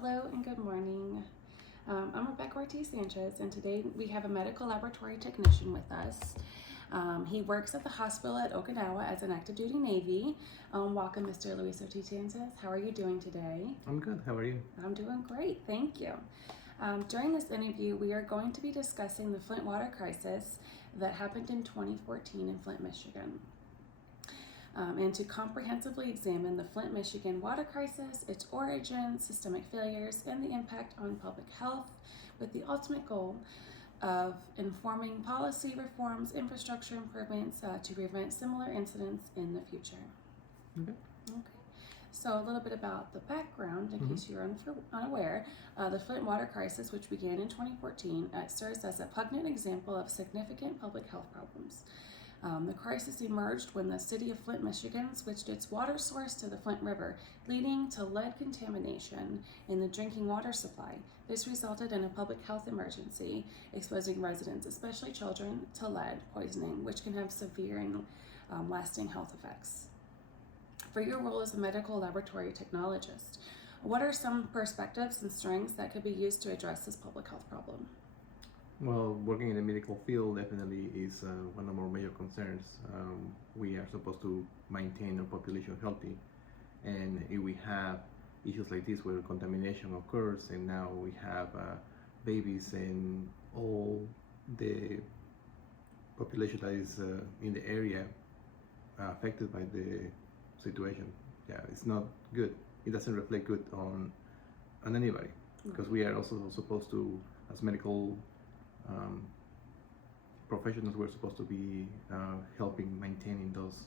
Hello and good morning. I'm Rebecca Ortizsanchez, and today we have a medical laboratory technician with us. He works at the hospital at Okinawa as an active duty Navy. Welcome, Mr. Luis Ortizsanchez. How are you doing today? I'm good. How are you? I'm doing great, thank you. During this interview, we are going to be discussing the Flint water crisis that happened in 2014 in Flint, Michigan. And to comprehensively examine the Flint, Michigan water crisis, its origin, systemic failures, and the impact on public health, with the ultimate goal of informing policy reforms, infrastructure improvements to prevent similar incidents in the future. Okay. So a little bit about the background, in case you're unaware. The Flint water crisis, which began in 2014, serves as a poignant example of significant public health problems. The crisis emerged when the city of Flint, Michigan switched its water source to the Flint River, leading to lead contamination in the drinking water supply. This resulted in a public health emergency, exposing residents, especially children, to lead poisoning, which can have severe and lasting health effects. For your role as a medical laboratory technologist, what are some perspectives and strengths that could be used to address this public health problem? Well, working in the medical field definitely is one of our major concerns. We are supposed to maintain our population healthy, and if we have issues like this where contamination occurs, and now we have babies and all the population that is in the area affected by the situation, it's not good. It doesn't reflect good on anybody, because we are also supposed to, as medical professionals, we're supposed to be helping maintaining those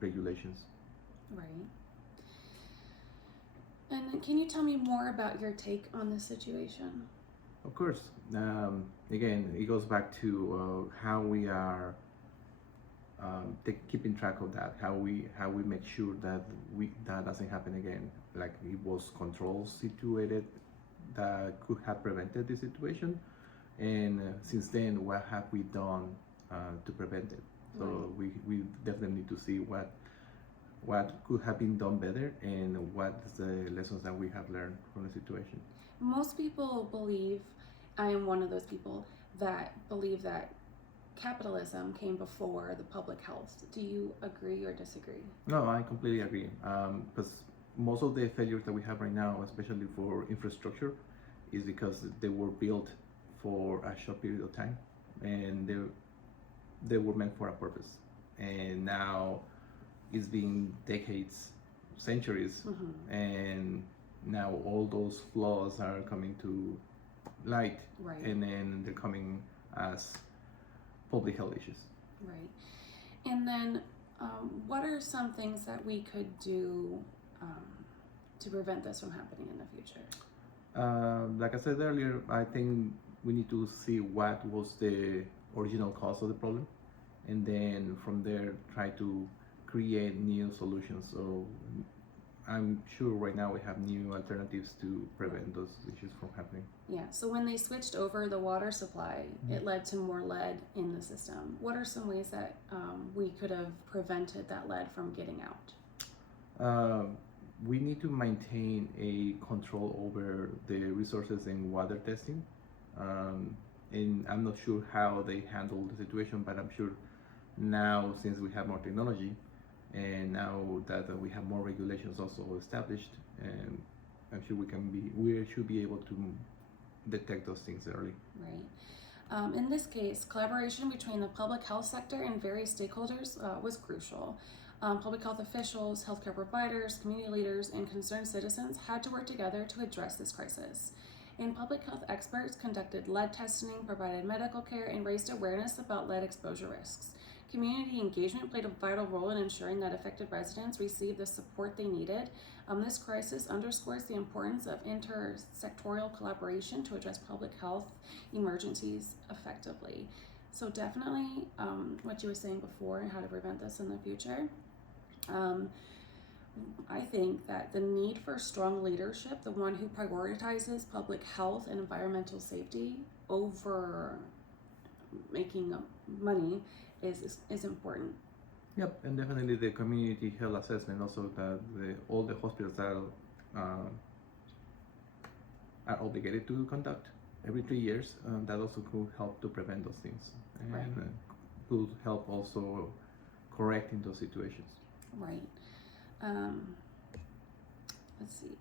regulations. Right. And can you tell me more about your take on this situation? Of course. Again, it goes back to how we are keeping track of that, how we make sure that that doesn't happen again. Like, it was controls situated that could have prevented the situation. And since then, what have we done to prevent it? So we definitely need to see what could have been done better, and what's the lessons that we have learned from the situation. Most people believe, I am one of those people, that believe that capitalism came before the public health. Do you agree or disagree? No, I completely agree. Because most of the failures that we have right now, especially for infrastructure, is because they were built for a short period of time, and they were meant for a purpose, and now it's been decades, centuries, and now all those flaws are coming to light, and then they're coming as public health issues. Right. And then what are some things that we could do to prevent this from happening in the future? Like I said earlier, I think we need to see what was the original cause of the problem, and then from there try to create new solutions. So I'm sure right now we have new alternatives to prevent those issues from happening. Yeah, so when they switched over the water supply, it led to more lead in the system. What are some ways that we could have prevented that lead from getting out? We need to maintain a control over the resources in water testing. And I'm not sure how they handle the situation, but I'm sure now, since we have more technology, and now that we have more regulations also established, and I'm sure we should be able to detect those things early. Right. In this case, collaboration between the public health sector and various stakeholders was crucial. Public health officials, healthcare providers, community leaders, and concerned citizens had to work together to address this crisis. And public health experts conducted lead testing, provided medical care, and raised awareness about lead exposure risks. Community engagement played a vital role in ensuring that affected residents received the support they needed. This crisis underscores the importance of intersectoral collaboration to address public health emergencies effectively. So definitely what you were saying before, and how to prevent this in the future. I think that the need for strong leadership, the one who prioritizes public health and environmental safety over making money, is important. Yep, and definitely the community health assessment also, that all the hospitals that are obligated to conduct every 3 years. That also could help to prevent those things, and Right. Could help also correcting those situations. Right. Let's see.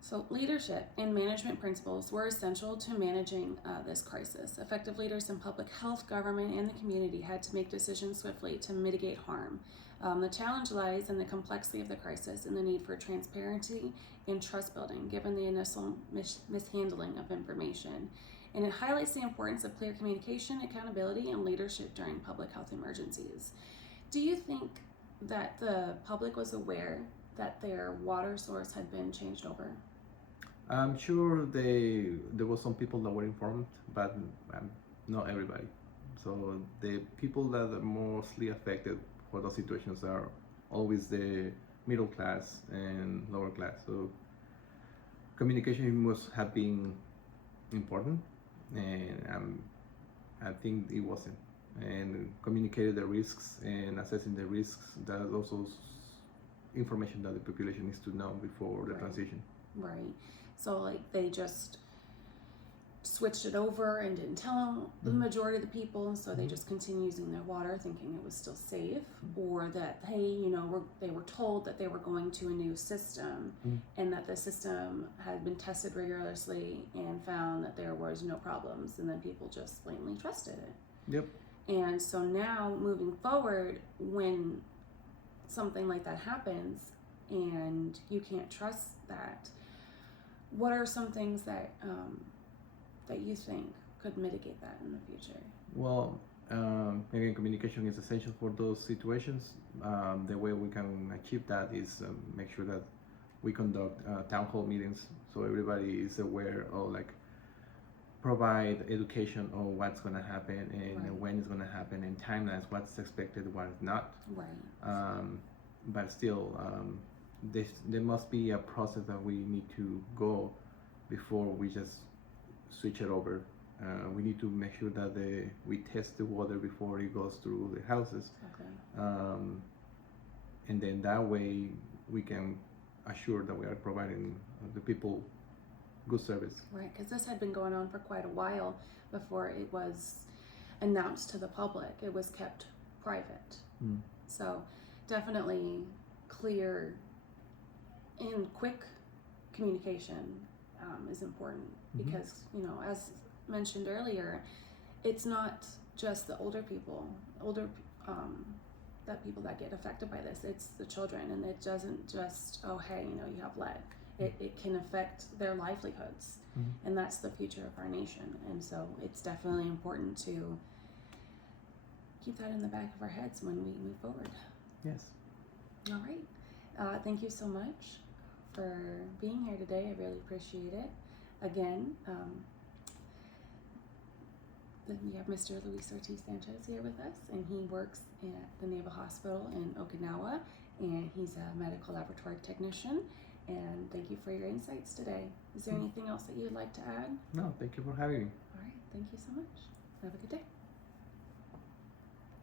So leadership and management principles were essential to managing this crisis. Effective leaders in public health, government, and the community had to make decisions swiftly to mitigate harm. The challenge lies in the complexity of the crisis and the need for transparency and trust building, given the initial mishandling of information. And it highlights the importance of clear communication, accountability, and leadership during public health emergencies. Do you think that the public was aware that their water source had been changed over? I'm sure there was some people that were informed, but not everybody. So the people that are mostly affected for those situations are always the middle class and lower class. So communication must have been important, and I think it wasn't. And communicated the risks and assessing the risks. That's also information that the population needs to know before the Right. transition. Right. So like they just switched it over and didn't tell the majority of the people, so they just continue using their water thinking it was still safe, or that they were told that they were going to a new system and that the system had been tested rigorously and found that there was no problems, and then people just blatantly trusted it. Yep. And so now moving forward, when something like that happens and you can't trust that, what are some things that that you think could mitigate that in the future? Well, again, communication is essential for those situations. The way we can achieve that is make sure that we conduct town hall meetings so everybody is aware, or like provide education on what's going to happen and Right. when it's going to happen, and timelines, what's expected, what's not. Right. But still, there must be a process that we need to go before we just switch it over. We need to make sure that we test the water before it goes through the houses, Okay. and then that way we can assure that we are providing the people good service. Right, because this had been going on for quite a while before it was announced to the public. It was kept private. So definitely clear and quick communication is important, because as mentioned earlier, it's not just the older people that get affected by this. It's the children, and it doesn't just, oh hey, you have lead. It can affect their livelihoods, and that's the future of our nation. And so it's definitely important to keep that in the back of our heads when we move forward. Yes. All right. Thank you so much for being here today. I really appreciate it. Again, then we have Mr. Luis Ortizsanchez here with us, and he works at the Naval Hospital in Okinawa, and he's a medical laboratory technician. And thank you for your insights today. Is there anything else that you'd like to add? No, thank you for having me. All right. Thank you so much. Have a good day.